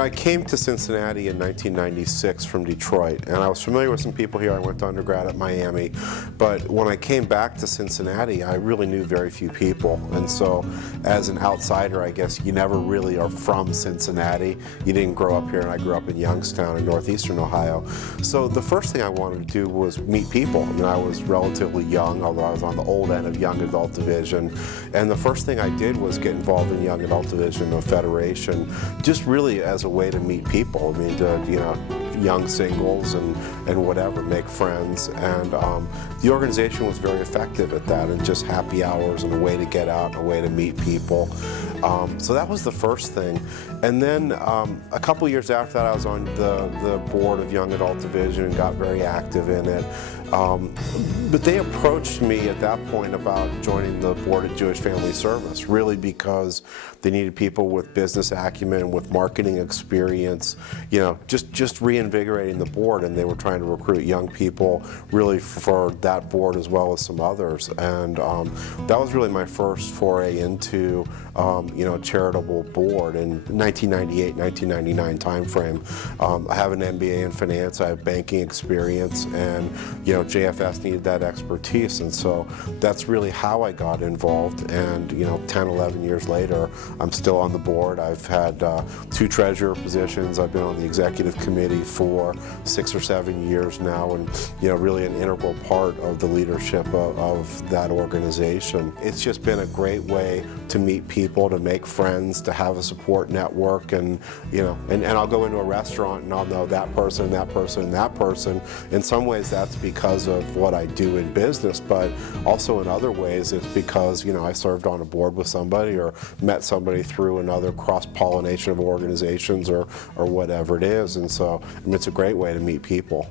I came to Cincinnati in 1996 from Detroit, and I was familiar with some people here. I went to undergrad at Miami, but when I came back to Cincinnati, I really knew very few people. And so as an outsider, I guess you never really are from Cincinnati. You didn't grow up here, and I grew up in Youngstown in northeastern Ohio. So the first thing I wanted to do was meet people. I mean, I was relatively young, although I was on the old end of young adult division. And the first thing I did was get involved in young adult division of Federation, just really as a way to meet people. I mean, to, young singles and whatever, make friends. And the organization was very effective at that, and just happy hours and a way to get out and a way to meet people. So that was the first thing. And then a couple years after that, I was on the board of Young Adult Division and got very active in it. But they approached me at that point about joining the board of Jewish Family Service, really because they needed people with business acumen, with marketing experience, just reinvigorating the board, and they were trying to recruit young people really for that board as well as some others. And that was really my first foray into a charitable board in 1998, 1999 timeframe. I have an MBA in finance, I have banking experience, and JFS needed that expertise, and so that's really how I got involved. And 10, 11 years later, I'm still on the board. I've had 2 treasurer positions. I've been on the executive committee for 6 or 7 years now, and really an integral part of the leadership of that organization. It's just been a great way to meet people, to make friends, to have a support network, and and I'll go into a restaurant and I'll know that person, and that person, and that person. In some ways, that's because of what I do in business, but also in other ways it's because I served on a board with somebody or met somebody through another cross-pollination of organizations or whatever it is. And so it's a great way to meet people.